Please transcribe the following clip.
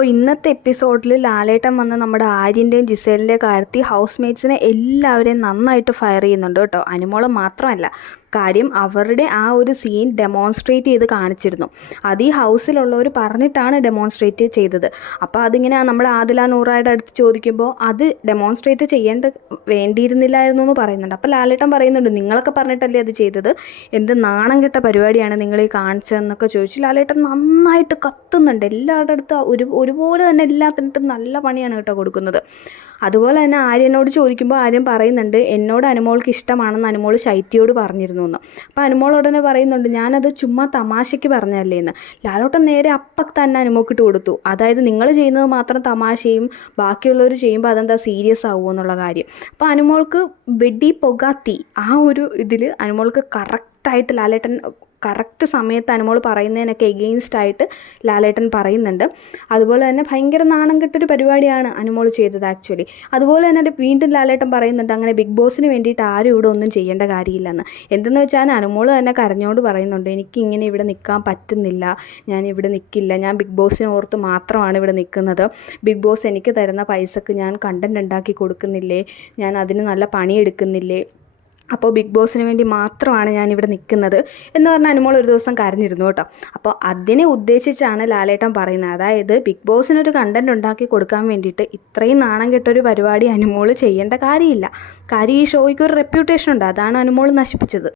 അപ്പോൾ ഇന്നത്തെ എപ്പിസോഡിൽ ലാലേട്ടൻ വന്ന് നമ്മുടെ ആര്യൻ്റെയും ജിസേലിൻ്റെയും കാര്യത്തിൽ ഹൗസ് മേറ്റ്സിനെ എല്ലാവരെയും നന്നായിട്ട് ഫയർ ചെയ്യുന്നുണ്ട് കേട്ടോ. അനുമോളെ മാത്രമല്ല, കാര്യം അവരുടെ ആ ഒരു സീൻ ഡെമോൺസ്ട്രേറ്റ് ചെയ്ത് കാണിച്ചിരുന്നു. അത് ഈ ഹൗസിലുള്ളവർ പറഞ്ഞിട്ടാണ് ഡെമോൺസ്ട്രേറ്റ് ചെയ്തത്. അപ്പോൾ അതിങ്ങനെ നമ്മുടെ ആദില നൂറായുടെ അടുത്ത് ചോദിക്കുമ്പോൾ അത് ഡെമോൺസ്ട്രേറ്റ് വേണ്ടിയിരുന്നില്ലായിരുന്നു എന്ന് പറയുന്നുണ്ട്. അപ്പോൾ ലാലേട്ടൻ പറയുന്നുണ്ട്, നിങ്ങളൊക്കെ പറഞ്ഞിട്ടല്ലേ അത് ചെയ്തത്, എന്ത് നാണം കെട്ട പരിപാടിയാണ് നിങ്ങൾ ഈ കാണിച്ചതെന്നൊക്കെ ചോദിച്ചു ലാലേട്ടൻ നന്നായിട്ട് കത്തുന്നുണ്ട്. എല്ലാവരുടെ അടുത്ത് ഒരുപോലെ തന്നെ എല്ലാത്തിനും നല്ല പണിയാണ് കേട്ടോ കൊടുക്കുന്നത്. അതുപോലെ തന്നെ ആര്യനോട് ചോദിക്കുമ്പോൾ ആര്യൻ പറയുന്നുണ്ട്, എന്നോട് അനുമോൾക്ക് ഇഷ്ടമാണെന്ന് അനുമോൾ ശൈത്യയോട് പറഞ്ഞിരുന്നു എന്ന്. അപ്പോൾ അനുമോൾ ഉടനെ പറയുന്നുണ്ട്, ഞാനത് ചുമ്മാ തമാശയ്ക്ക് പറഞ്ഞല്ലേ എന്ന്. ലാലേട്ടൻ നേരെ അപ്പം തന്നെ അനുമോക്കിട്ട് കൊടുത്തു. അതായത് നിങ്ങൾ ചെയ്യുന്നത് മാത്രം തമാശയും ബാക്കിയുള്ളവർ ചെയ്യുമ്പോൾ അതെന്താ സീരിയസ് ആവുമോ എന്നുള്ള കാര്യം. അപ്പോൾ അനുമോൾക്ക് വെടി പൊകാത്തി ആ ഒരു ഇതിൽ അനുമോൾക്ക് കറക്റ്റായിട്ട് ലാലേട്ടൻ കറക്റ്റ് സമയത്ത് അനുമോൾ പറയുന്നതിനൊക്കെ എഗെയിൻസ്റ്റായിട്ട് ലാലേട്ടൻ പറയുന്നുണ്ട്. അതുപോലെ തന്നെ ഭയങ്കര നാണം കെട്ടൊരു പരിപാടിയാണ് അനുമോൾ ചെയ്തത് ആക്ച്വലി. അതുപോലെ തന്നെ വീണ്ടും ലാലേട്ടൻ പറയുന്നുണ്ട്, അങ്ങനെ ബിഗ് ബോസിന് വേണ്ടിയിട്ട് ആരും ഇവിടെ ഒന്നും ചെയ്യേണ്ട കാര്യമില്ലെന്ന്. എന്തെന്ന് വെച്ചാൽ അനുമോൾ തന്നെ കരഞ്ഞോണ്ട് പറയുന്നുണ്ട്, എനിക്കിങ്ങനെ ഇവിടെ നിൽക്കാൻ പറ്റുന്നില്ല, ഞാൻ ഇവിടെ നിൽക്കില്ല, ഞാൻ ബിഗ് ബോസിനെ ഓർത്ത് മാത്രമാണ് ഇവിടെ നിൽക്കുന്നത്. ബിഗ് ബോസ് എനിക്ക് തരുന്ന പൈസക്ക് ഞാൻ കണ്ടൻറ് ഉണ്ടാക്കി കൊടുക്കുന്നില്ലേ, ഞാൻ അതിന് നല്ല പണിയെടുക്കുന്നില്ലേ, അപ്പോൾ ബിഗ് ബോസിന് വേണ്ടി മാത്രമാണ് ഞാനിവിടെ നിൽക്കുന്നത് എന്ന് പറഞ്ഞാൽ അനുമോൾ ഒരു ദിവസം കരഞ്ഞിരുന്നു കേട്ടോ. അപ്പോൾ അതിനെ ഉദ്ദേശിച്ചാണ് ലാലേട്ടൻ പറയുന്നത്. അതായത് ബിഗ് ബോസിനൊരു കണ്ടൻറ് ഉണ്ടാക്കി കൊടുക്കാൻ വേണ്ടിയിട്ട് ഇത്രയും നാണം കെട്ടൊരു പരിപാടി അനുമോൾ ചെയ്യേണ്ട കാര്യമില്ല. കാര്യം ഈ ഷോയ്ക്ക് ഒരു റെപ്യൂട്ടേഷൻ ഉണ്ട്, അതാണ് അനുമോൾ നശിപ്പിച്ചത്.